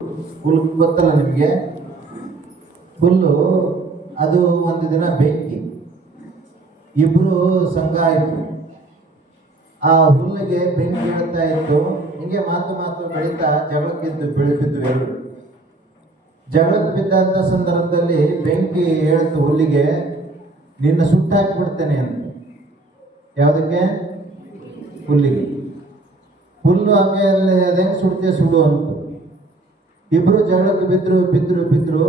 ಹುಲ್ ಗೊತ್ತಲ್ಲ ನಿಮಗೆ. ಹುಲ್ಲು ಅದು ಒಂದು ದಿನ ಬೆಂಕಿ, ಇಬ್ರು ಸಂಘ ಆಯಿತು. ಆ ಹುಲ್ಲಿಗೆ ಬೆಂಕಿ ಹೇಳ್ತಾ ಇತ್ತು. ಹಿಂಗೆ ಮಾತು ಮಾತು ಬೆಳೀತಾ ಜಗಳಕ್ಕಿದ್ದು ಬೆಳೆದಿದ್ದು ಎರಡು. ಜಗಳಕ್ಕೆ ಬಿದ್ದಂಥ ಸಂದರ್ಭದಲ್ಲಿ ಬೆಂಕಿ ಹೇಳ್ತು ಹುಲ್ಲಿಗೆ, ನಿನ್ನ ಸುಟ್ಟಾಕಿಬಿಡ್ತೇನೆ ಅಂತ. ಯಾವುದಕ್ಕೆ? ಹುಲ್ಲಿಗೆ. ಹುಲ್ಲು ಹಂಗೆ ಹೆಂಗೆ ಸುಡ್ತೆ ಸುಡು ಅಂತ. ಇಬ್ರು ಜಗಳಕ್ಕೆ ಬಿದ್ರು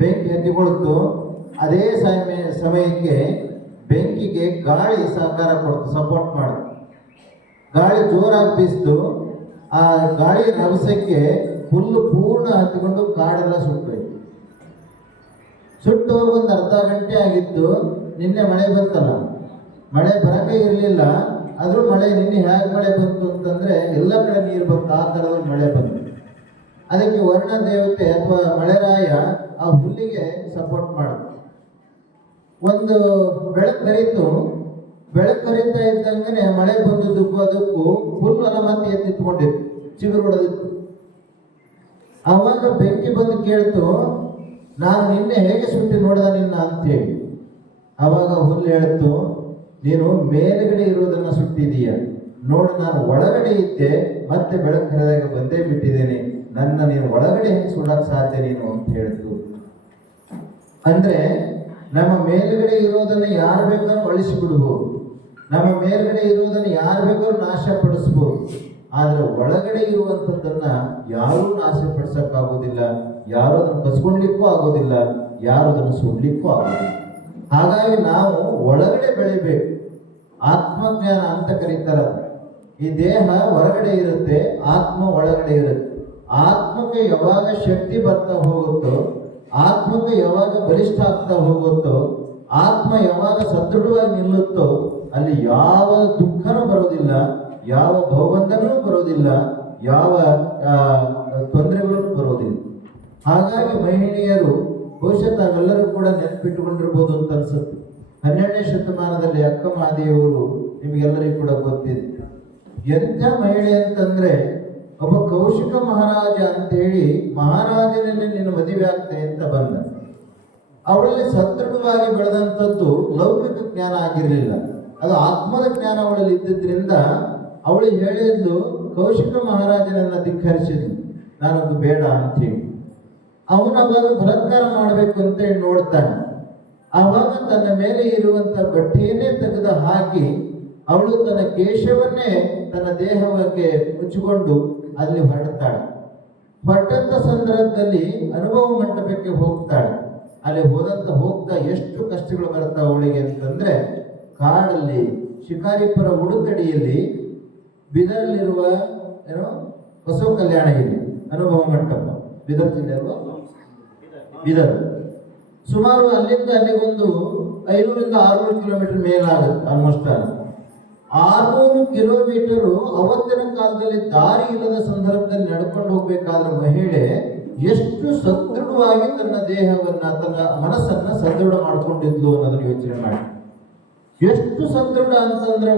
ಬೆಂಕಿ ಹತ್ತಿಕೊಳ್ತು. ಅದೇ ಸಮಯಕ್ಕೆ ಬೆಂಕಿಗೆ ಗಾಳಿ ಸಹಕಾರ ಕೊಡ್ತು, ಸಪೋರ್ಟ್ ಮಾಡಿತು. ಗಾಳಿ ಜೋರಾಗಿ ಬೀಸ್ತು. ಆ ಗಾಳಿ ರಭಸಕ್ಕೆ ಹುಲ್ಲು ಪೂರ್ಣ ಹತ್ತಿಕೊಂಡು ಕಾಡೆಲ್ಲ ಸುಟ್ಟೋಯ್ತು. ಸುಟ್ಟು ಒಂದು ಅರ್ಧ ಗಂಟೆ ಆಗಿತ್ತು. ನಿನ್ನೆ ಮಳೆ ಬಂತಲ್ಲ, ಮಳೆ ಬರಕ್ಕೆ ಇರಲಿಲ್ಲ. ಆದರೂ ಮಳೆ ನಿನ್ನೆ ಹೇಗೆ ಮಳೆ ಬಂತು ಅಂತಂದರೆ ಎಲ್ಲ ಕಡೆ ನೀರು ಬಂತು, ಆ ಥರದ ಮಳೆ ಬಂತು. ಅದಕ್ಕೆ ವರ್ಣ ದೇವತೆ ಅಥವಾ ಮಳೆರಾಯ ಆ ಹುಲ್ಲಿಗೆ ಸಪೋರ್ಟ್ ಮಾಡಿತು. ಒಂದು ಬೆಳಕು ಕರೀತು. ಬೆಳಕು ಕರೀತಾ ಇದ್ದಂಗೆ ಮಳೆ ಬಂದದ್ದಕ್ಕೂ ಅದಕ್ಕೂ ಹುಲ್ಲು ಅಲ್ಲ ಮತ್ತೆ ಎತ್ತಿಟ್ಕೊಂಡಿತ್ತು, ಚಿಗುರು ಹೊಡೆದಿತ್ತು. ಆವಾಗ ಬೆಂಕಿ ಬಂದು ಕೇಳ್ತು, ನಾನು ನಿನ್ನೆ ಹೇಗೆ ಸುಟ್ಟಿ ನೋಡಿದ ನಿನ್ನ ಅಂತೇಳಿ. ಆವಾಗ ಹುಲ್ಲು ಹೇಳ್ತು, ನೀನು ಮೇಲುಗಡೆ ಇರೋದನ್ನ ಸುಟ್ಟಿದೀಯ ನೋಡು, ನಾನು ಒಳಗಡೆ ಇದ್ದೆ, ಮತ್ತೆ ಬೆಳಕು ಕರೆದಾಗ ಬಂದೇ ಬಿಟ್ಟಿದ್ದೇನೆ. ನೀನು ಒಳಗಡೆ ಹೆಂಗೆ ಸುಡಕ್ಕೆ ಸಾಧ್ಯ ನೀನು ಅಂತ ಹೇಳ್ತು. ಅಂದ್ರೆ ನಮ್ಮ ಮೇಲುಗಡೆ ಇರೋದನ್ನ ಯಾರು ಬೇಕಾದ್ರೂ ಅಳಿಸಿ ಬಿಡ್ಬೋದು, ನಮ್ಮ ಮೇಲ್ಗಡೆ ಇರುವುದನ್ನು ಯಾರು ಬೇಕಾದ್ರೂ ನಾಶ ಪಡಿಸ್ಬೋದು. ಆದ್ರೆ ಒಳಗಡೆ ಇರುವಂಥದ್ದನ್ನ ಯಾರೂ ನಾಶ ಪಡಿಸಕ್ಕಾಗೋದಿಲ್ಲ, ಯಾರು ಅದನ್ನು ಕಸ್ಕೊಳ್ಲಿಕ್ಕೂ ಆಗೋದಿಲ್ಲ, ಯಾರು ಅದನ್ನು ಸುಡ್ಲಿಕ್ಕೂ ಆಗೋದಿಲ್ಲ. ಹಾಗಾಗಿ ನಾವು ಒಳಗಡೆ ಬೆಳಿಬೇಕು. ಆತ್ಮಜ್ಞಾನ ಅಂತ ಕರೀತಾರೆ. ಈ ದೇಹ ಹೊರಗಡೆ ಇರುತ್ತೆ, ಆತ್ಮ ಒಳಗಡೆ ಇರುತ್ತೆ. ಆತ್ಮಕ್ಕೆ ಯಾವಾಗ ಶಕ್ತಿ ಬರ್ತಾ ಹೋಗುತ್ತೋ, ಆತ್ಮಕ್ಕೆ ಯಾವಾಗ ಬಲಿಷ್ಠ ಆಗ್ತಾ ಹೋಗುತ್ತೋ, ಆತ್ಮ ಯಾವಾಗ ಸದೃಢವಾಗಿ ನಿಲ್ಲುತ್ತೋ, ಅಲ್ಲಿ ಯಾವ ದುಃಖನೂ ಬರೋದಿಲ್ಲ, ಯಾವ ಭವಬಂಧನೂ ಬರೋದಿಲ್ಲ, ಯಾವ ತೊಂದರೆಗಳು ಬರೋದಿಲ್ಲ. ಹಾಗಾಗಿ ಮಹಿಳೆಯರು ಬಹುಶಃ ತಾವೆಲ್ಲರೂ ಕೂಡ ನೆನಪಿಟ್ಟುಕೊಂಡಿರ್ಬೋದು ಅಂತ ಅನ್ಸುತ್ತೆ. 12ನೇ ಶತಮಾನದಲ್ಲಿ ಅಕ್ಕ ಮಹಾದೇವರು ನಿಮಗೆಲ್ಲರಿಗೂ ಕೂಡ ಗೊತ್ತಿದೆ. ಎಂಥ ಮಹಿಳೆ ಅಂತಂದ್ರೆ, ಒಬ್ಬ ಕೌಶಿಕ ಮಹಾರಾಜ ಅಂತೇಳಿ ಮಹಾರಾಜನಲ್ಲಿ ನಿನ್ನ ಮದುವೆ ಆಗ್ತೇನೆ ಅಂತ ಬಂದ. ಅವಳಲ್ಲಿ ಸದೃಢವಾಗಿ ಬೆಳೆದಂಥದ್ದು ಲೌಕಿಕ ಜ್ಞಾನ ಆಗಿರಲಿಲ್ಲ, ಅದು ಆತ್ಮದ ಜ್ಞಾನ ಅವಳಲ್ಲಿ ಇದ್ದಿದ್ರಿಂದ ಅವಳು ಹೇಳಿದ್ಲು, ಕೌಶಿಕ ಮಹಾರಾಜನನ್ನ ಧಿಕ್ಕರಿಸಿದ್ಲು, ನಾನದು ಬೇಡ ಅಂತೇಳಿ. ಅವನವಾಗ ಬಲಾತ್ಕಾರ ಮಾಡಬೇಕು ಅಂತೇಳಿ ನೋಡ್ತಾನೆ. ಆವಾಗ ತನ್ನ ಮೇಲೆ ಇರುವಂತ ಬಟ್ಟೆಯನ್ನೇ ತೆಗೆದು ಹಾಕಿ ಅವಳು ತನ್ನ ಕೇಶವನ್ನೇ ತನ್ನ ದೇಹಕ್ಕೆ ಮುಚ್ಚಿಕೊಂಡು ಅಲ್ಲಿ ಹೊರಡ್ತಾಳೆ. ಹೊರಟಂತ ಸಂದರ್ಭದಲ್ಲಿ ಅನುಭವ ಮಂಟಪಕ್ಕೆ ಹೋಗ್ತಾಳೆ. ಅಲ್ಲಿ ಹೋಗ್ತಾ ಎಷ್ಟು ಕಷ್ಟಗಳು ಬರ್ತಾವ ಅವಳಿಗೆ ಅಂತಂದ್ರೆ, ಕಾಡಲ್ಲಿ ಶಿಕಾರಿಪುರ ಉಡುತಡಿಯಲ್ಲಿ ಬಿದರ್ಲಿರುವ ಬಸವ ಕಲ್ಯಾಣ ಇಲ್ಲಿ ಅನುಭವ ಮಂಟಪ, ಬಿದರ್ ಜಿಲ್ಲೆಯಲ್ವ ಬಿದರ್. ಸುಮಾರು ಅಲ್ಲಿಂದ ಅಲ್ಲಿಗೊಂದು 500ರಿಂದ 600 ಕಿಲೋಮೀಟರ್ ಮೇಲಾಗುತ್ತೆ. ಆಲ್ಮೋಸ್ಟ್ 600 ಕಿಲೋಮೀಟರು ಅವತ್ತಿನ ಕಾಲದಲ್ಲಿ ದಾರಿ ಇಲ್ಲದ ಸಂದರ್ಭದಲ್ಲಿ ನಡ್ಕೊಂಡು ಹೋಗ್ಬೇಕಾದ್ರೆ ಮಹಿಳೆ ಎಷ್ಟು ಸದೃಢವಾಗಿ ತನ್ನ ದೇಹವನ್ನ, ತನ್ನ ಮನಸ್ಸನ್ನ ಸದೃಢ ಮಾಡ್ಕೊಂಡಿದ್ಲು ಅನ್ನೋದನ್ನ ಯೋಚನೆ ಮಾಡಿ. ಎಷ್ಟು ಸದೃಢ ಅಂತಂದ್ರೆ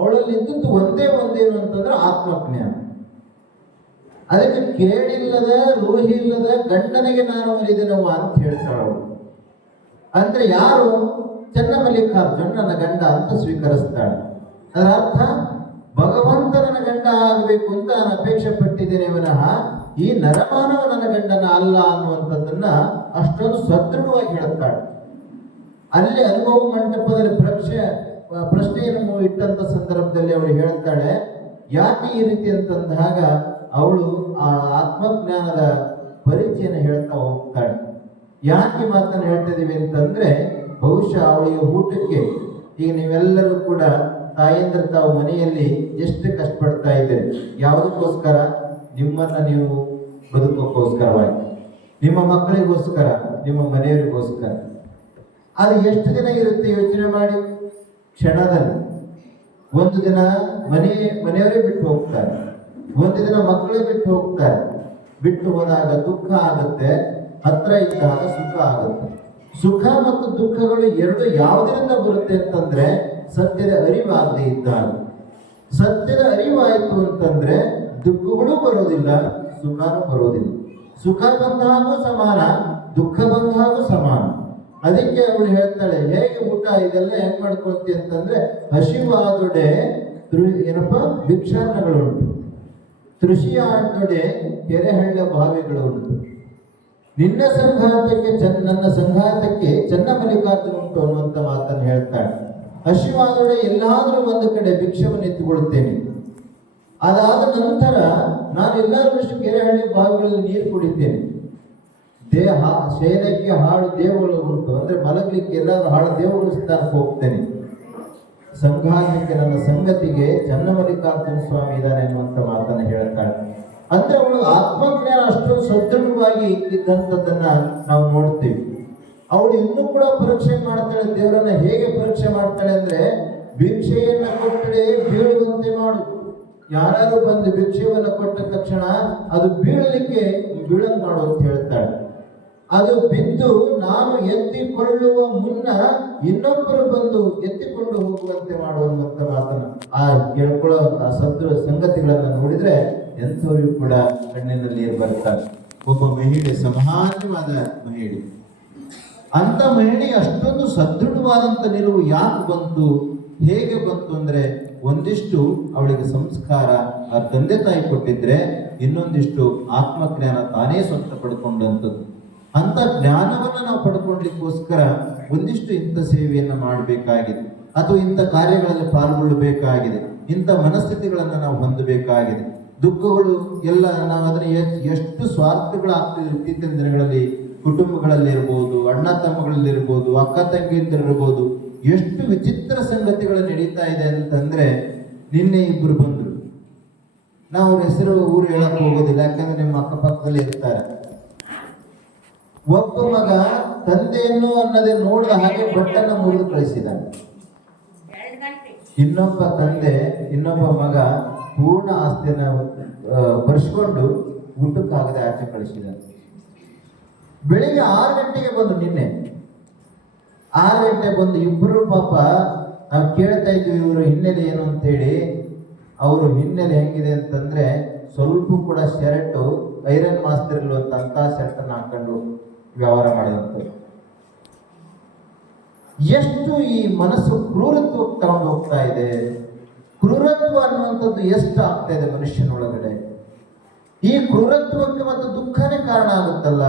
ಅವಳಲ್ಲಿ ಇದ್ದದ್ದು ಒಂದೇನು ಅಂತಂದ್ರೆ ಆತ್ಮಜ್ಞಾನ. ಅದಕ್ಕೆ ಕೇಳಿಲ್ಲದ ರೂಹಿ ಇಲ್ಲದ ಗಂಡನಿಗೆ ನಾನು ಒಲಿದೆನವ್ವ ಅಂತ ಹೇಳ್ತಾಳ ಅವಳು. ಅಂದ್ರೆ ಯಾರು? ಚನ್ನಮಲ್ಲಿಕಾರ್ಜುನ ನನ್ನ ಗಂಡ ಅಂತ ಸ್ವೀಕರಿಸ್ತಾಳೆ. ಅದರ ಅರ್ಥ ಭಗವಂತ ನನ್ನ ಗಂಡ ಆಗಬೇಕು ಅಂತ ನಾನು ಅಪೇಕ್ಷೆ ಪಟ್ಟಿದ್ದೇನೆ ವಿನಃ ಈ ನರಮಾನವ ನನ್ನ ಗಂಡನ ಅಲ್ಲ ಅನ್ನುವಂಥದ್ದನ್ನ ಅಷ್ಟೊಂದು ಸದೃಢವಾಗಿ ಹೇಳ್ತಾಳೆ. ಅಲ್ಲಿ ಅನುಭವ ಮಂಟಪದಲ್ಲಿ ಪ್ರಶ್ನೆಯನ್ನು ಇಟ್ಟಂತ ಸಂದರ್ಭದಲ್ಲಿ ಅವಳು ಹೇಳ್ತಾಳೆ, ಯಾಕೆ ಈ ರೀತಿ ಅಂತಂದಾಗ ಅವಳು ಆ ಆತ್ಮಜ್ಞಾನದ ಪರಿಚಯನ ಹೇಳ್ತಾ ಹೋಗ್ತಾಳೆ. ಯಾಕೆ ಮಾತನ್ನು ಹೇಳ್ತಾ ಇದೀವಿ ಅಂತಂದ್ರೆ, ಬಹುಶಃ ಅವಳಿಗೆ ಊಟಕ್ಕೆ, ಈಗ ನೀವೆಲ್ಲರೂ ಕೂಡ ತಾಯಂದ್ರ ತಾವು ಮನೆಯಲ್ಲಿ ಎಷ್ಟು ಕಷ್ಟಪಡ್ತಾ ಇದ್ದೀರಿ. ಯಾವುದಕ್ಕೋಸ್ಕರ? ನಿಮ್ಮನ್ನ ನೀವು ಬದುಕೋಕ್ಕೋಸ್ಕರವಾಗಿ, ನಿಮ್ಮ ಮಕ್ಕಳಿಗೋಸ್ಕರ, ನಿಮ್ಮ ಮನೆಯವರಿಗೋಸ್ಕರ. ಅದು ಎಷ್ಟು ದಿನ ಇರುತ್ತೆ ಯೋಚನೆ ಮಾಡಿ. ಕ್ಷಣದಲ್ಲಿ ಒಂದು ದಿನ ಮನೆಯವರೇ ಬಿಟ್ಟು ಹೋಗ್ತಾರೆ, ಒಂದು ದಿನ ಮಕ್ಕಳೇ ಬಿಟ್ಟು ಹೋಗ್ತಾರೆ. ಬಿಟ್ಟು ಹೋದಾಗ ದುಃಖ ಆಗುತ್ತೆ, ಹತ್ರ ಇದ್ದಾಗ ಸುಖ ಆಗುತ್ತೆ. ಸುಖ ಮತ್ತು ದುಃಖಗಳು ಎರಡು ಯಾವುದರಿಂದ ಬರುತ್ತೆ ಅಂತಂದ್ರೆ, ಸತ್ಯದ ಅರಿವಾಗದೇ ಇದ್ದಾಗ. ಸತ್ಯದ ಅರಿವಾಯಿತು ಅಂತಂದ್ರೆ ದುಃಖಗಳು ಬರೋದಿಲ್ಲ, ಸುಖನೂ ಬರೋದಿಲ್ಲ. ಸುಖ ಬಂದಾಗೂ ಸಮಾನ, ದುಃಖ ಬಂದಾಗೂ ಸಮಾನ. ಅದಕ್ಕೆ ಅವಳು ಹೇಳ್ತಾಳೆ, ಹೇಗೆ ಊಟ ಇದೆಲ್ಲ ಹೆಂಗ್ ಮಾಡ್ಕೊಳ್ತಿ ಅಂತಂದ್ರೆ, ಹಸಿವಾದೊಡೆ ಏನಪ್ಪ ಭಿಕ್ಷಾನ್ನಗಳುಂಟು, ತೃಷಿಯಾದೊಡೆ ಕೆರೆಹಳ್ಳ ಬಾವಿಗಳುಂಟು, ನಿನ್ನ ಸಂಘಾತಕ್ಕೆ ನನ್ನ ಸಂಘಾತಕ್ಕೆ ಚನ್ನ ಮಲ್ಲಿಕಾರ್ಜುನ ಉಂಟು ಅನ್ನುವಂಥ ಮಾತನ್ನು ಹೇಳ್ತಾಳೆ. ಹಸಿವಾದೊಡೆ ಎಲ್ಲಾದ್ರೂ ಒಂದು ಕಡೆ ಭಿಕ್ಷವನ್ನು ಎತ್ತಿಕೊಳ್ತೇನೆ, ಅದಾದ ನಂತರ ನಾನು ಎಲ್ಲರೂ ಕೆರೆಹಳ್ಳಿ ಬಾವಿಗಳಲ್ಲಿ ನೀರು ಕುಡಿತೇನೆ. ದೇಹ ಶಯನಕ್ಕೆ ಹಾಳು ದೇವಗಳು ಉಂಟು, ಅಂದ್ರೆ ಮಲಗಲಿಕ್ಕೆ ಎಲ್ಲಾದ್ರೂ ಹಾಳು ದೇವಗಳು ಸ್ಥಾನಕ್ಕೆ ಹೋಗ್ತೇನೆ. ಸಂಘಾತಕ್ಕೆ ನನ್ನ ಸಂಗತಿಗೆ ಚನ್ನಮಲ್ಲಿಕಾರ್ಜುನ ಸ್ವಾಮಿ ಇದ್ದಾನೆ ಎನ್ನುವಂತ ಮಾತನ್ನ ಹೇಳ್ತಾಳೆ. ಅಂದ್ರೆ ಅವಳು ಆತ್ಮಜ್ಞಾನ ಅಷ್ಟೊಂದು ಸದೃಢವಾಗಿ ಇದ್ದಂಥದ್ದನ್ನ ನಾವು ನೋಡ್ತೀವಿ. ಅವಳು ಇನ್ನೂ ಕೂಡ ಪರೀಕ್ಷೆ ಮಾಡ್ತಾಳೆ. ದೇವರನ್ನ ಹೇಗೆ ಪರೀಕ್ಷೆ ಮಾಡ್ತಾಳೆ ಅಂದ್ರೆ, ಭಿಕ್ಷೆಯನ್ನ ಕೊಟ್ಟರೆ ಬೀಳುವಂತೆ ಮಾಡು. ಯಾರು ಬಂದು ಭಿಕ್ಷೆಯನ್ನು ಕೊಟ್ಟ ತಕ್ಷಣ ಅದು ಬೀಳಂಗ್ ಮಾಡು ಅಂತ ಹೇಳ್ತಾಳೆ. ಅದು ಬಿದ್ದು ನಾನು ಎತ್ತಿಕೊಳ್ಳುವ ಮುನ್ನ ಇನ್ನೊಬ್ಬರು ಬಂದು ಎತ್ತಿಕೊಂಡು ಹೋಗುವಂತೆ ಮಾಡುವಂತ ಮಾತನ್ನ ಕೇಳ್ಕೊಳ್ಳೋ ಸಂಗತಿಗಳನ್ನ ನೋಡಿದ್ರೆ ಎಂಥವ್ರಿಗೂ ಕೂಡ ಕಣ್ಣಿನಲ್ಲಿ ಬರ್ತಾರೆ. ಒಬ್ಬ ಮಹಿಳೆ, ಸಾಮಾನ್ಯವಾದ ಮಹಿಳೆ, ಅಂತ ಮಹಿಳೆ ಅಷ್ಟೊಂದು ಸದೃಢವಾದಂತ ನಿಲುವು ಯಾಕೆ ಬಂತು, ಹೇಗೆ ಬಂತು ಅಂದ್ರೆ, ಒಂದಿಷ್ಟು ಅವಳಿಗೆ ಸಂಸ್ಕಾರ ಆ ತಂದೆ ತಾಯಿ ಕೊಟ್ಟಿದ್ರೆ, ಇನ್ನೊಂದಿಷ್ಟು ಆತ್ಮಜ್ಞಾನ ತಾನೇ ಸ್ವಂತ ಪಡ್ಕೊಂಡಂಥದ್ದು. ಅಂತ ಜ್ಞಾನವನ್ನ ನಾವು ಪಡ್ಕೊಳ್ಲಿಕ್ಕೋಸ್ಕರ ಒಂದಿಷ್ಟು ಇಂಥ ಸೇವೆಯನ್ನ ಮಾಡಬೇಕಾಗಿದೆ, ಅಥವಾ ಇಂಥ ಕಾರ್ಯಗಳಲ್ಲಿ ಪಾಲ್ಗೊಳ್ಳಬೇಕಾಗಿದೆ, ಇಂಥ ಮನಸ್ಥಿತಿಗಳನ್ನ ನಾವು ಹೊಂದಬೇಕಾಗಿದೆ. ದುಃಖಗಳು ಎಲ್ಲ ನಾವು ಅದನ್ನ ಎಷ್ಟು ಸ್ವಾರ್ಥಗಳಾಗ್ತಿದೆ ಇತ್ತೀಚಿನ ದಿನಗಳಲ್ಲಿ, ಕುಟುಂಬಗಳಲ್ಲಿರ್ಬೋದು, ಅಣ್ಣ ತಮ್ಮಗಳಲ್ಲಿರ್ಬೋದು, ಅಕ್ಕ ತಂಗಿಯಂದಿರಿರ್ಬೋದು, ಎಷ್ಟು ವಿಚಿತ್ರ ಸಂಗತಿಗಳು ನಡೀತಾ ಇದೆ ಅಂತಂದ್ರೆ, ನಿನ್ನೆ ಇಬ್ಬರು ಬಂದ್ರು. ನಾವು ಅವ್ರ ಹೆಸರು ಊರು ಹೇಳಕ್ ಹೋಗೋದಿಲ್ಲ, ಯಾಕಂದ್ರೆ ನಿಮ್ಮ ಅಕ್ಕಪಕ್ಕದಲ್ಲಿ ಇರ್ತಾರೆ. ಒಬ್ಬ ಮಗ ತಂದೆಯನ್ನು ಅನ್ನೋದೇ ನೋಡಿದ ಹಾಗೆ ಬಟ್ಟನ್ನ ಮುರಿದು ಕಳಿಸಿದ್ದಾನೆ. ಇನ್ನೊಬ್ಬ ತಂದೆ ಇನ್ನೊಬ್ಬ ಮಗ ಪೂರ್ಣ ಆಸ್ತಿಯನ್ನ ಬರ್ಸ್ಕೊಂಡು ಊಟಕ್ಕಾಗದೆ ಆಚೆ ಕಳಿಸಿದ್ದಾನೆ. ಬೆಳಿಗ್ಗೆ 6 ಗಂಟೆಗೆ ಬಂದು, ನಿನ್ನೆ 6 ಗಂಟೆ ಬಂದು ಇಬ್ಬರು ಪಾಪ ನಾವು ಕೇಳ್ತಾ ಇದ್ವಿ ಇವರು ಹಿನ್ನೆಲೆ ಏನು ಅಂತೇಳಿ. ಅವರು ಹಿನ್ನೆಲೆ ಹೆಂಗಿದೆ ಅಂತಂದ್ರೆ, ಸ್ವಲ್ಪ ಕೂಡ ಶರ್ಟು ಐರನ್ ಮಾಸ್ತರ್ ಇರುವಂತ ಶರ್ಟ್ ಅನ್ನು ಹಾಕೊಂಡು ವ್ಯವಹಾರ ಮಾಡಿದಂಥದ್ದು. ಎಷ್ಟು ಈ ಮನಸ್ಸು ಕ್ರೂರತ್ವಕ್ಕೆ ತಗೊಂಡು ಹೋಗ್ತಾ ಇದೆ. ಕ್ರೂರತ್ವ ಅನ್ನುವಂಥದ್ದು ಎಷ್ಟು ಆಗ್ತಾ ಇದೆ ಮನುಷ್ಯನೊಳಗಡೆ. ಈ ಕ್ರೂರತ್ವಕ್ಕೆ ಮತ್ತು ದುಃಖನೇ ಕಾರಣ ಆಗುತ್ತಲ್ಲ.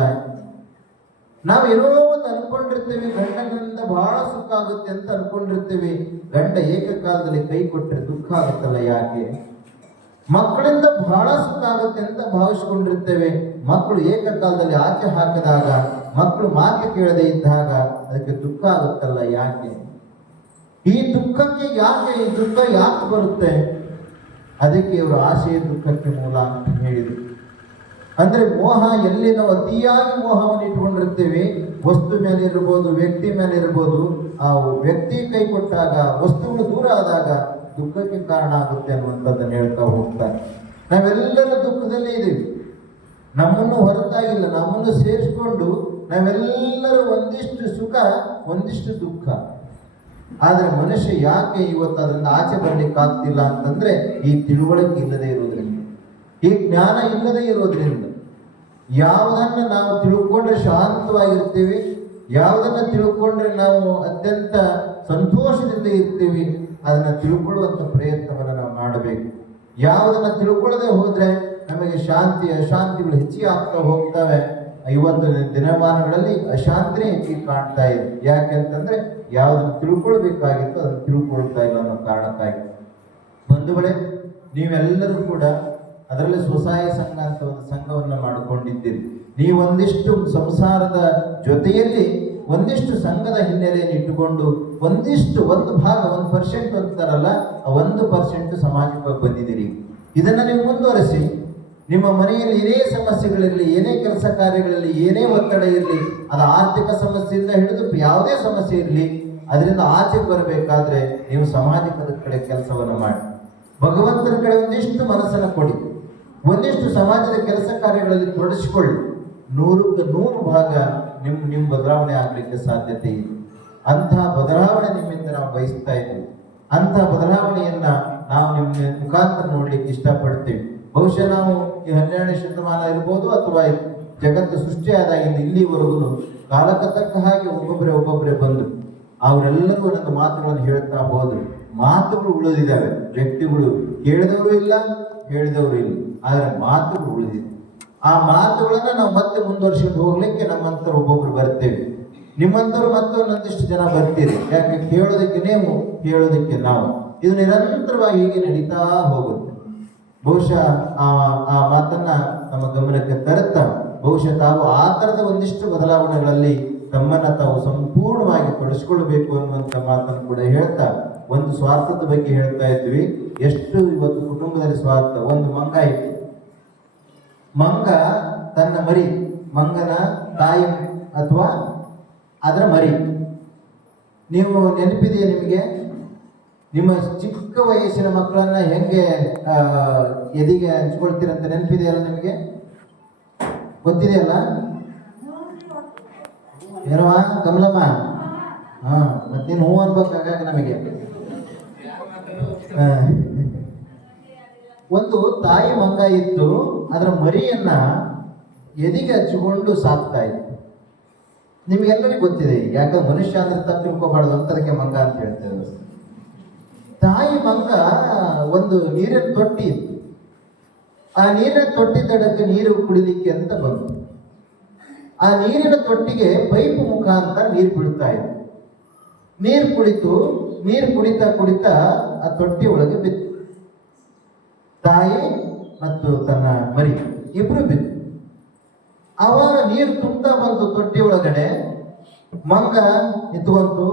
ನಾವೇನೋ ಒಂದು ಅನ್ಕೊಂಡಿರ್ತೀವಿ, ಗಂಡನಿಂದ ಬಹಳ ಸುಖ ಆಗುತ್ತೆ ಅಂತ ಅನ್ಕೊಂಡಿರ್ತೀವಿ. ಗಂಡ ಏಕಕಾಲದಲ್ಲಿ ಕೈ ಕೊಟ್ಟರೆ ದುಃಖ ಆಗುತ್ತಲ್ಲ ಯಾಕೆ? ಮಕ್ಕಳಿಂದ ಬಹಳ ಸುಖ ಆಗುತ್ತೆ ಅಂತ ಭಾವಿಸ್ಕೊಂಡಿರ್ತೇವೆ. ಮಕ್ಕಳು ಏಕಕಾಲದಲ್ಲಿ ಆಚೆ ಹಾಕಿದಾಗ, ಮಕ್ಕಳು ಮಾತು ಕೇಳದೆ ಇದ್ದಾಗ ಅದಕ್ಕೆ ದುಃಖ ಆಗುತ್ತಲ್ಲ ಯಾಕೆ? ಈ ದುಃಖಕ್ಕೆ ಯಾಕೆ, ಈ ದುಃಖ ಯಾಕೆ ಬರುತ್ತೆ? ಅದಕ್ಕೆ ಇವರು ಆಶೆಯ ದುಃಖಕ್ಕೆ ಮೂಲ ಅಂತ ಹೇಳಿದರು. ಅಂದ್ರೆ ಮೋಹ, ಎಲ್ಲಿ ನಾವು ಅತಿಯಾಗಿ ಮೋಹವನ್ನು ಇಟ್ಕೊಂಡಿರ್ತೀವಿ, ವಸ್ತು ಮೇಲೆ ಇರ್ಬೋದು, ವ್ಯಕ್ತಿ ಮೇಲೆ ಇರ್ಬೋದು. ಆ ವ್ಯಕ್ತಿ ಕೈ ಕೊಟ್ಟಾಗ, ವಸ್ತುಗಳು ದೂರ ಆದಾಗ ದುಃಖಕ್ಕೆ ಕಾರಣ ಆಗುತ್ತೆ ಅನ್ನುವಂಥದ್ದನ್ನು ಹೇಳ್ತಾ ಹೋಗ್ತಾರೆ. ನಾವೆಲ್ಲರೂ ದುಃಖದಲ್ಲೇ ಇದ್ದೀವಿ, ನಮ್ಮನ್ನು ಹೊರತಾಗಿಲ್ಲ, ನಮ್ಮನ್ನು ಸೇರಿಸ್ಕೊಂಡು ನಾವೆಲ್ಲರೂ ಒಂದಿಷ್ಟು ಸುಖ ಒಂದಿಷ್ಟು ದುಃಖ. ಆದ್ರೆ ಮನುಷ್ಯ ಯಾಕೆ ಇವತ್ತು ಅದರಿಂದ ಆಚೆ ಬರ್ಲಿಕ್ಕೆ ಆಗ್ತಿಲ್ಲ ಅಂತಂದ್ರೆ, ಈ ತಿಳುವಳಿಕೆ ಇಲ್ಲದೆ ಇರೋದ್ರಿಂದ, ಈ ಜ್ಞಾನ ಇಲ್ಲದೆ ಇರೋದ್ರಿಂದ. ಯಾವುದನ್ನ ನಾವು ತಿಳ್ಕೊಂಡ್ರೆ ಶಾಂತವಾಗಿರ್ತೀವಿ, ಯಾವುದನ್ನ ತಿಳ್ಕೊಂಡ್ರೆ ನಾವು ಅತ್ಯಂತ ಸಂತೋಷದಿಂದ ಇರ್ತೀವಿ, ಅದನ್ನ ತಿಳ್ಕೊಳ್ಳುವಂತ ಪ್ರಯತ್ನವನ್ನು ನಾವು ಮಾಡಬೇಕು. ಯಾವುದನ್ನ ತಿಳ್ಕೊಳ್ಳದೆ ಹೋದ್ರೆ ನಮಗೆ ಶಾಂತಿ ಅಶಾಂತಿಗಳು ಹೆಚ್ಚಿಗೆ ಆಗ್ತಾ ಹೋಗ್ತವೆ. ಇವತ್ತು ದಿನಮಾನಗಳಲ್ಲಿ ಅಶಾಂತಿನೇ ಹೆಚ್ಚಿಗೆ ಕಾಣ್ತಾ ಇದೆ. ಯಾಕೆಂತಂದ್ರೆ ಯಾವುದನ್ನು ತಿಳ್ಕೊಳ್ಬೇಕಾಗಿತ್ತು ಅದನ್ನು ತಿಳ್ಕೊಳ್ತಾ ಇಲ್ಲ ಅನ್ನೋ ಕಾರಣಕ್ಕಾಗಿ. ಬಂಧುಗಳೇ, ನೀವೆಲ್ಲರೂ ಕೂಡ ಅದರಲ್ಲಿ ಸ್ವಸಹಾಯ ಸಂಘ ಅಂತ ಒಂದು ಸಂಘವನ್ನು ಮಾಡಿಕೊಂಡಿದ್ದೀರಿ. ನೀವೊಂದಿಷ್ಟು ಸಂಸಾರದ ಜೊತೆಯಲ್ಲಿ ಒಂದಿಷ್ಟು ಸಂಘದ ಹಿನ್ನೆಲೆಯನ್ನು ಇಟ್ಟುಕೊಂಡು ಒಂದಿಷ್ಟು ಒಂದು ಭಾಗ 1% ಅಂತಾರಲ್ಲ, ಆ 1% ಸಮಾಜಕ್ಕೆ ಬಂದಿದ್ದೀರಿ. ಇದನ್ನ ನೀವು ಮುಂದುವರೆಸಿ. ನಿಮ್ಮ ಮನೆಯಲ್ಲಿ ಏನೇ ಸಮಸ್ಯೆಗಳಿರಲಿ, ಏನೇ ಕೆಲಸ ಕಾರ್ಯಗಳಲ್ಲಿ ಏನೇ ಒತ್ತಡ ಇರಲಿ, ಅದು ಆರ್ಥಿಕ ಸಮಸ್ಯೆಯಿಂದ ಹಿಡಿದು ಯಾವುದೇ ಸಮಸ್ಯೆ ಇರಲಿ, ಅದರಿಂದ ಆಚೆಗೆ ಬರಬೇಕಾದ್ರೆ ನೀವು ಸಮಾಜದ ಕಡೆ ಕೆಲಸವನ್ನು ಮಾಡಿ, ಭಗವಂತನ ಕಡೆ ಒಂದಿಷ್ಟು ಮನಸ್ಸನ್ನು ಕೊಡಿ, ಒಂದಿಷ್ಟು ಸಮಾಜದ ಕೆಲಸ ಕಾರ್ಯಗಳಲ್ಲಿ ತೊಡಗಿಸಿಕೊಳ್ಳಿ. 100ಕ್ಕೆ 100 ಭಾಗ ನಿಮ್ಮ ಬದಲಾವಣೆ ಆಗಲಿಕ್ಕೆ ಸಾಧ್ಯತೆ ಇದೆ. ಅಂತಹ ಬದಲಾವಣೆ ನಿಮ್ಮಿಂದ ನಾವು ಬಯಸ್ತಾ ಇದ್ದೀವಿ. ಅಂತಹ ಬದಲಾವಣೆಯನ್ನ ನಾವು ನಿಮ್ಮ ಮುಖಾಂತರ ನೋಡ್ಲಿಕ್ಕೆ ಇಷ್ಟಪಡ್ತೀವಿ. ಬಹುಶಃ ನಾವು ಈ 12ನೇ ಶತಮಾನ ಇರ್ಬೋದು ಅಥವಾ ಜಗತ್ತು ಸೃಷ್ಟಿಯಾದಾಗಿಂದ ಇಲ್ಲಿವರೆಗೂ ಕಾಲಕ್ಕೆ ತಕ್ಕ ಹಾಗೆ ಒಬ್ಬೊಬ್ಬರೇ ಬಂದು ಅವರೆಲ್ಲರೂ ಒಂದೊಂದು ಮಾತುಗಳನ್ನು ಹೇಳ್ತಾ ಹೋದ್ರು. ಮಾತುಗಳು ಉಳಿದಿದ್ದಾವೆ, ವ್ಯಕ್ತಿಗಳು ಕೇಳಿದವರು ಇಲ್ಲ, ಹೇಳಿದವರು ಇಲ್ಲ, ಆದರೆ ಮಾತುಗಳು ಉಳಿದಿದೆ. ಆ ಮಾತುಗಳನ್ನ ನಾವು ಮತ್ತೆ ಮುಂದುವರ್ಸ್ಕೊಂಡು ಹೋಗ್ಲಿಕ್ಕೆ ನಮ್ಮಂತರು ಒಬ್ಬೊಬ್ರು ಬರ್ತೇವೆ. ನಿಮ್ಮಂತರು ಮತ್ತೆ ಒಂದೊಂದಿಷ್ಟು ಜನ ಬರ್ತೀರಿ. ಯಾಕೆ? ಕೇಳೋದಕ್ಕೆ ನೀವು, ಹೇಳೋದಕ್ಕೆ ನಾವು. ಇದು ನಿರಂತರವಾಗಿ ಹೀಗೆ ನಡೀತಾ ಹೋಗುತ್ತೆ. ಬಹುಶಃ ಆ ಮಾತನ್ನ ನಮ್ಮ ಗಮನಕ್ಕೆ ತರುತ್ತಾ ಬಹುಶಃ ತಾವು ಆ ಥರದ ಒಂದಿಷ್ಟು ಬದಲಾವಣೆಗಳಲ್ಲಿ ತಮ್ಮನ್ನ ತಾವು ಸಂಪೂರ್ಣವಾಗಿ ತೊಡಗಿಸ್ಕೊಳ್ಬೇಕು ಅನ್ನುವಂಥ ಮಾತನ್ನು ಕೂಡ ಹೇಳ್ತಾ ಒಂದು ಸ್ವಾರ್ಥದ ಬಗ್ಗೆ ಹೇಳ್ತಾ ಇದ್ವಿ. ಎಷ್ಟು ಇವತ್ತು ಕುಟುಂಬದಲ್ಲಿ ಸ್ವಾರ್ಥ. ಒಂದು ಮಂಗ ಇತ್ತು. ಮಂಗ ತನ್ನ ಮರಿ, ಮಂಗನ ತಾಯಿ ಅಥವಾ ಅದರ ಮರಿ, ನೀವು ನೆನಪಿದೆಯಾ ನಿಮಗೆ? ನಿಮ್ಮ ಚಿಕ್ಕ ವಯಸ್ಸಿನ ಮಕ್ಕಳನ್ನ ಹೆಂಗೆ ಎದಿಗೆ ಹಂಚ್ಕೊಳ್ತೀರಂತ ನೆನಪಿದೆಯಲ್ಲ ನಿಮಗೆ? ಗೊತ್ತಿದೆಯಲ್ಲ? ಏನವ ಕಮಲಮ್ಮ? ಹಾ, ಮತ್ತೆ ನೀನು ಹೂ ಅನ್ಬೇಕಾಗ ನಮಗೆ. ಒಂದು ತಾಯಿ ಮಂಗ ಇತ್ತು, ಅದರ ಮರಿಯನ್ನ ಎದಿಗೆ ಹಚ್ಚಿಕೊಂಡು ಸಾಕ್ತಾ ಇತ್ತು. ನಿಮ್ಗೆಲ್ಲರಿಗೂ ಗೊತ್ತಿದೆ, ಯಾಕಂದ್ರೆ ಮನುಷ್ಯ ಅಂದ್ರೆ ತಪ್ಪು ತಿಳ್ಕೊಬಾರ್ದು ಅಂತ ಅದಕ್ಕೆ ಮಂಗ ಅಂತ ಹೇಳ್ತೇವೆ. ತಾಯಿ ಮಂಗ ಒಂದು ನೀರಿನ ತೊಟ್ಟಿ ಇತ್ತು. ಆ ನೀರಿನ ತೊಟ್ಟಿ ತಡಕ್ಕೆ ನೀರು ಕುಡಿಲಿಕ್ಕೆ ಅಂತ ಬಂತು. ಆ ನೀರಿನ ತೊಟ್ಟಿಗೆ ಪೈಪ್ ಮುಖಾಂತರ ನೀರು ಬಿಡ್ತಾ ಇತ್ತು. ನೀರು ಕುಡಿತಾ ಆ ತೊಟ್ಟಿ ಒಳಗೆ ಬಿತ್ತು. ತಾಯಿ ಮತ್ತು ತನ್ನ ಮರಿ ಇಬ್ರು ಬಿತ್ತು. ಆವಾಗ ನೀರು ತುಂಬ್ತಾ ಬಂತು ತೊಟ್ಟಿ ಒಳಗಡೆ. ಮಂಗ ನಿಂತ್ಕೊಂತು,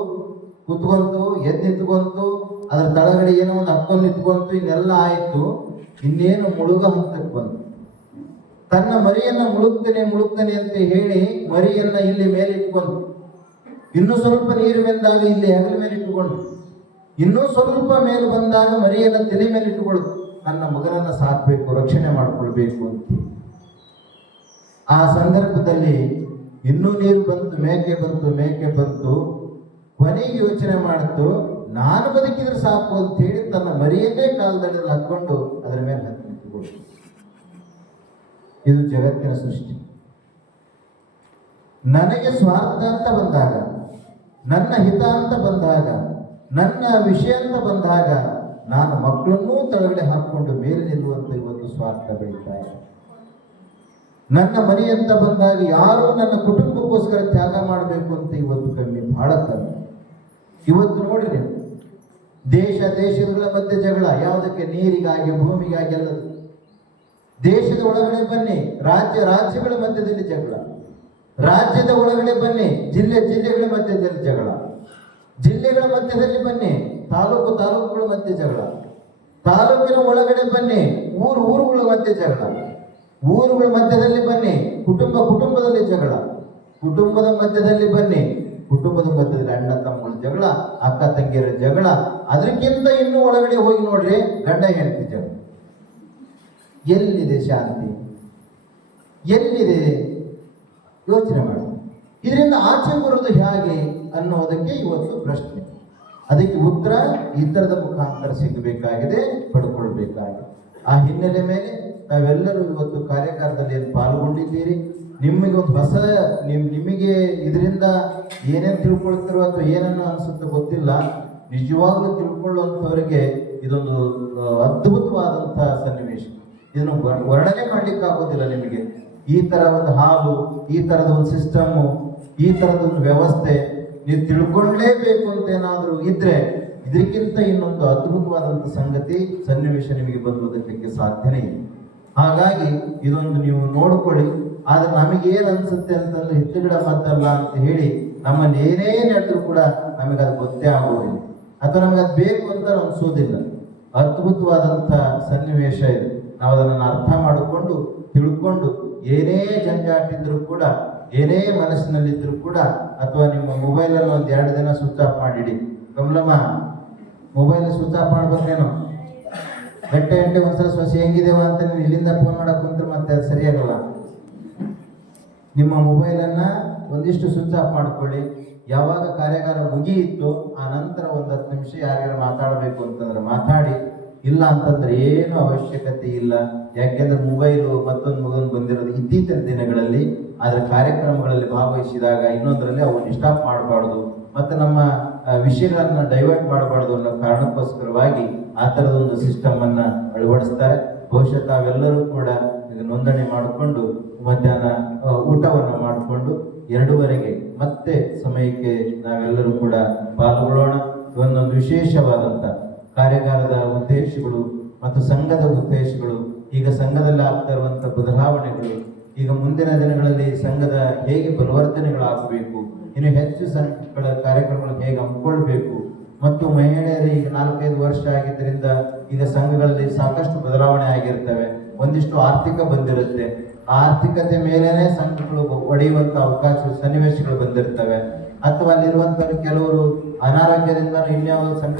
ಕುತ್ಕೊಂತು, ಎದ್ದು ನಿಂತ್ಕೊಂತು, ಅದ್ರ ತಳಗಡೆ ಏನೋ ಒಂದು ಹಕ್ಕೊಂಡು ನಿಂತ್ಕೊಂತು. ಇನ್ನೆಲ್ಲ ಆಯಿತು. ಇನ್ನೇನು ಮುಳುಗ ಹಂತಕ್ಕೆ ಬಂತು. ತನ್ನ ಮರಿಯನ್ನ ಮುಳುಗ್ತಾನೆ ಅಂತ ಹೇಳಿ ಮರಿಯನ್ನ ಇಲ್ಲಿ ಮೇಲೆ ಇಟ್ಕೊಂಡು, ಇನ್ನೂ ಸ್ವಲ್ಪ ನೀರು ಬಂದಾಗ ಇಲ್ಲಿ ಹೆಗಲ ಮೇಲೆ ಇಟ್ಟುಕೊಂಡು, ಇನ್ನೂ ಸ್ವಲ್ಪ ಮೇಲೆ ಬಂದಾಗ ಮರಿಯನ್ನ ತಲೆ ಮೇಲೆ ಇಟ್ಟುಕೊಳ್ಳೋದು. ನನ್ನ ಮಗನನ್ನ ಸಾಕ್ಬೇಕು, ರಕ್ಷಣೆ ಮಾಡಿಕೊಳ್ಬೇಕು ಅಂತ. ಆ ಸಂದರ್ಭದಲ್ಲಿ ಇನ್ನೂ ನೀರು ಬಂತು, ಮೇಕೆ ಬಂತು. ಕೊನೆಗೆ ಯೋಚನೆ ಮಾಡಿತು, ನಾನು ಬದುಕಿದ್ರೆ ಸಾಕು ಅಂತ ಹೇಳಿ ತನ್ನ ಮರಿಯನ್ನೇ ಕಾಲದಲ್ಲಿ ಹಾಕೊಂಡು ಅದರ ಮೇಲೆ ಹತ್ತಿ ನಿಂತುಕೊಂಡು. ಇದು ಜಗತ್ತಿನ ಸೃಷ್ಟಿ. ನನಗೆ ಸ್ವಾರ್ಥ ಅಂತ ಬಂದಾಗ, ನನ್ನ ಹಿತ ಅಂತ ಬಂದಾಗ, ನನ್ನ ವಿಷಯ ಅಂತ ಬಂದಾಗ ನಾನು ಮಕ್ಕಳನ್ನೂ ತಳಗಡೆ ಹಾಕೊಂಡು ಮೇಲೆ ನಿಲ್ಲುವಂತ ಇವತ್ತು ಸ್ವಾರ್ಥ ಬೆಳೀತಾ ಇದೆ. ನನ್ನ ಮನೆ ಅಂತ ಬಂದಾಗ ಯಾರು ನನ್ನ ಕುಟುಂಬಕ್ಕೋಸ್ಕರ ತ್ಯಾಗ ಮಾಡಬೇಕು ಅಂತ ಇವತ್ತು ಕಮ್ಮಿ, ಬಹಳ ಕಮ್ಮಿ. ಇವತ್ತು ನೋಡ್ರಿ, ದೇಶಗಳ ಮಧ್ಯೆ ಜಗಳ. ಯಾವುದಕ್ಕೆ? ನೀರಿಗಾಗಿ, ಭೂಮಿಗಾಗಿ ಅಲ್ಲದು. ದೇಶದ ಒಳಗಡೆ ಬನ್ನಿ, ರಾಜ್ಯಗಳ ಮಧ್ಯದಲ್ಲಿ ಜಗಳ. ರಾಜ್ಯದ ಒಳಗಡೆ ಬನ್ನಿ, ಜಿಲ್ಲೆಗಳ ಮಧ್ಯದಲ್ಲಿ ಜಗಳ. ಜಿಲ್ಲೆಗಳ ಮಧ್ಯದಲ್ಲಿ ಬನ್ನಿ, ತಾಲೂಕುಗಳ ಮಧ್ಯೆ ಜಗಳ. ತಾಲೂಕಿನ ಒಳಗಡೆ ಬನ್ನಿ, ಊರುಗಳ ಮಧ್ಯೆ ಜಗಳ. ಊರುಗಳ ಮಧ್ಯದಲ್ಲಿ ಬನ್ನಿ, ಕುಟುಂಬದಲ್ಲಿ ಜಗಳ. ಕುಟುಂಬದ ಮಧ್ಯದಲ್ಲಿ ಬನ್ನಿ, ಕುಟುಂಬದ ಮಧ್ಯದಲ್ಲಿ ಅಣ್ಣ ತಮ್ಮಗಳ ಜಗಳ, ಅಕ್ಕ ತಂಗಿಯರ ಜಗಳ. ಅದಕ್ಕಿಂತ ಇನ್ನೂ ಒಳಗಡೆ ಹೋಗಿ ನೋಡ್ರಿ, ಗಂಡ ಹೆಂಡತಿ ಜಗಳ. ಎಲ್ಲಿದೆ ಶಾಂತಿ? ಎಲ್ಲಿದೆ? ಯೋಚನೆ ಮಾಡಿ. ಇದರಿಂದ ಆಚೆ ಬರೋದು ಹೇಗೆ ಅನ್ನೋದಕ್ಕೆ ಇವತ್ತು ಪ್ರಶ್ನೆ. ಅದಕ್ಕೆ ಉತ್ತರ ಈ ಥರದ ಮುಖಾಂತರ ಸಿಗಬೇಕಾಗಿದೆ, ಪಡ್ಕೊಳ್ಬೇಕಾಗಿದೆ. ಆ ಹಿನ್ನೆಲೆ ಮೇಲೆ ತಾವೆಲ್ಲರೂ ಇವತ್ತು ಕಾರ್ಯಕಾರದಲ್ಲಿ ಏನು ಪಾಲ್ಗೊಂಡಿದ್ದೀರಿ. ನಿಮಗೊಂದು ಹೊಸ ನಿಮಗೆ ಇದರಿಂದ ಏನೇನು ತಿಳ್ಕೊಳ್ತಿರೋ ಅಥವಾ ಏನನ್ನು ಅನಿಸುತ್ತೋ ಗೊತ್ತಿಲ್ಲ. ನಿಜವಾಗ್ಲೂ ತಿಳ್ಕೊಳ್ಳುವಂಥವರಿಗೆ ಇದೊಂದು ಅದ್ಭುತವಾದಂಥ ಸನ್ನಿವೇಶ. ಇದನ್ನು ವರ್ಣನೆ ಮಾಡ್ಲಿಕ್ಕೆ ಆಗೋದಿಲ್ಲ ನಿಮಗೆ. ಈ ಥರ ಒಂದು ಹಾಲು, ಈ ಥರದ ಒಂದು ಸಿಸ್ಟಮ್ಮು, ಈ ಥರದ ಒಂದು ವ್ಯವಸ್ಥೆ ನೀವು ತಿಳ್ಕೊಳ್ಳೇಬೇಕು ಅಂತ ಏನಾದರೂ ಇದ್ರೆ ಇದಕ್ಕಿಂತ ಇನ್ನೊಂದು ಅದ್ಭುತವಾದಂಥ ಸಂಗತಿ, ಸನ್ನಿವೇಶ ನಿಮಗೆ ಬಂದುವುದಕ್ಕೆ ಸಾಧ್ಯನೇ ಇಲ್ಲ. ಹಾಗಾಗಿ ಇದೊಂದು ನೀವು ನೋಡ್ಕೊಳ್ಳಿ. ಆದ್ರೆ ನಮಗೇನು ಅನ್ಸುತ್ತೆ ಅಂತಂದ್ರೆ ಹಿತ್ತುಗಿಡ ಮಾತಲ್ಲ ಅಂತ ಹೇಳಿ ನಮ್ಮಲ್ಲಿ ಏನೇ ನಡೆದ್ರು ಕೂಡ ನಮಗೆ ಅದು ಗೊತ್ತೇ ಆಗೋದಿಲ್ಲ, ಅಥವಾ ನಮಗೆ ಅದು ಬೇಕು ಅಂತ ಅನ್ಸೋದಿಲ್ಲ. ಅದ್ಭುತವಾದಂಥ ಸನ್ನಿವೇಶ ಇದು. ನಾವು ಅದನ್ನು ಅರ್ಥ ಮಾಡಿಕೊಂಡು ತಿಳ್ಕೊಂಡು ಏನೇ ಜಂಜಾಟಿದ್ರು ಕೂಡ, ಏನೇ ಮನಸ್ಸಿನಲ್ಲಿದ್ದರೂ ಕೂಡ, ಅಥವಾ ನಿಮ್ಮ ಮೊಬೈಲನ್ನು ಒಂದು 2 ದಿನ ಸ್ವಿಚ್ ಆಫ್ ಮಾಡಿಡಿ. ಕಮಲಮ್ಮ, ಮೊಬೈಲ್ ಸ್ವಿಚ್ ಆಫ್ ಮಾಡ್ಬೇಕೇನು? ಗಂಟೆ ಒಂದ್ಸಲ ಸೊಸೆ ಹೆಂಗಿದೇವ ಅಂತ ನೀವು ಇಲ್ಲಿಂದ ಫೋನ್ ಮಾಡಕ್ ಕುಂತ್ರೆ ಮತ್ತೆ ಅದು ಸರಿಯಾಗಲ್ಲ. ನಿಮ್ಮ ಮೊಬೈಲನ್ನು ಒಂದಿಷ್ಟು ಸ್ವಿಚ್ ಆಫ್ ಮಾಡ್ಕೊಳ್ಳಿ. ಯಾವಾಗ ಕಾರ್ಯಾಗಾರ ಮುಗಿಯಿತು ಆ ನಂತರ ಒಂದು 10 ನಿಮಿಷ ಯಾರ್ಯಾರು ಮಾತಾಡಬೇಕು ಅಂತಂದ್ರೆ ಮಾತಾಡಿ. ಇಲ್ಲ ಅಂತಂದ್ರೆ ಏನು ಅವಶ್ಯಕತೆ ಇಲ್ಲ. ಯಾಕೆಂದ್ರೆ ಮೊಬೈಲು ಮತ್ತೊಂದು ಬಂದಿರೋದು ಇತ್ತೀಚಿನ ದಿನಗಳಲ್ಲಿ. ಅದರ ಕಾರ್ಯಕ್ರಮಗಳಲ್ಲಿ ಭಾಗವಹಿಸಿದಾಗ ಇನ್ನೊಂದರಲ್ಲಿ ಅವು ಡಿಸ್ಟರ್ಬ್ ಮಾಡಬಾರ್ದು ಮತ್ತು ನಮ್ಮ ವಿಷಯಗಳನ್ನ ಡೈವರ್ಟ್ ಮಾಡಬಾರ್ದು ಅನ್ನೋ ಕಾರಣಕ್ಕೋಸ್ಕರವಾಗಿ ಆ ಥರದೊಂದು ಸಿಸ್ಟಮ್ ಅನ್ನ ಅಳವಡಿಸ್ತಾರೆ. ಬಹುಶಃ ತಾವೆಲ್ಲರೂ ಕೂಡ ಈಗ ನೋಂದಣಿ ಮಾಡಿಕೊಂಡು ಮಧ್ಯಾಹ್ನ ಊಟವನ್ನು ಮಾಡಿಕೊಂಡು 2:30ಗೆ ಮತ್ತೆ ಸಮಯಕ್ಕೆ ನಾವೆಲ್ಲರೂ ಕೂಡ ಪಾಲ್ಗೊಳ್ಳೋಣ. ಒಂದೊಂದು ವಿಶೇಷವಾದಂಥ ಕಾರ್ಯಾಗಾರದ ಉದ್ದೇಶಗಳು ಮತ್ತು ಸಂಘದ ಉದ್ದೇಶಗಳು, ಈಗ ಸಂಘದಲ್ಲಿ ಆಗ್ತಾ ಇರುವಂಥ ಬದಲಾವಣೆಗಳು, ಈಗ ಮುಂದಿನ ದಿನಗಳಲ್ಲಿ ಸಂಘದ ಹೇಗೆ ಬಲವರ್ಧನೆಗಳಾಗಬೇಕು, ಇನ್ನು ಹೆಚ್ಚು ಸಂಘಗಳ ಕಾರ್ಯಕ್ರಮಗಳನ್ನು ಹೇಗೆ ಹಮ್ಮಿಕೊಳ್ಬೇಕು, ಮತ್ತು ಮಹಿಳೆಯರು ಈಗ 4-5 ವರ್ಷ ಆಗಿದ್ದರಿಂದ ಈಗ ಸಂಘಗಳಲ್ಲಿ ಸಾಕಷ್ಟು ಬದಲಾವಣೆ ಆಗಿರ್ತವೆ. ಒಂದಿಷ್ಟು ಆರ್ಥಿಕ ಬಂದಿರುತ್ತೆ, ಆ ಆರ್ಥಿಕತೆ ಮೇಲೇನೆ ಸಂಘಗಳು ಒಡೆಯುವಂಥ ಅವಕಾಶ ಸನ್ನಿವೇಶಗಳು ಬಂದಿರ್ತವೆ. ಅಥವಾ ಅಲ್ಲಿರುವಂಥವ್ರು ಕೆಲವರು ಅನಾರೋಗ್ಯದಿಂದ ಇನ್ಯಾವ ಸಂಘ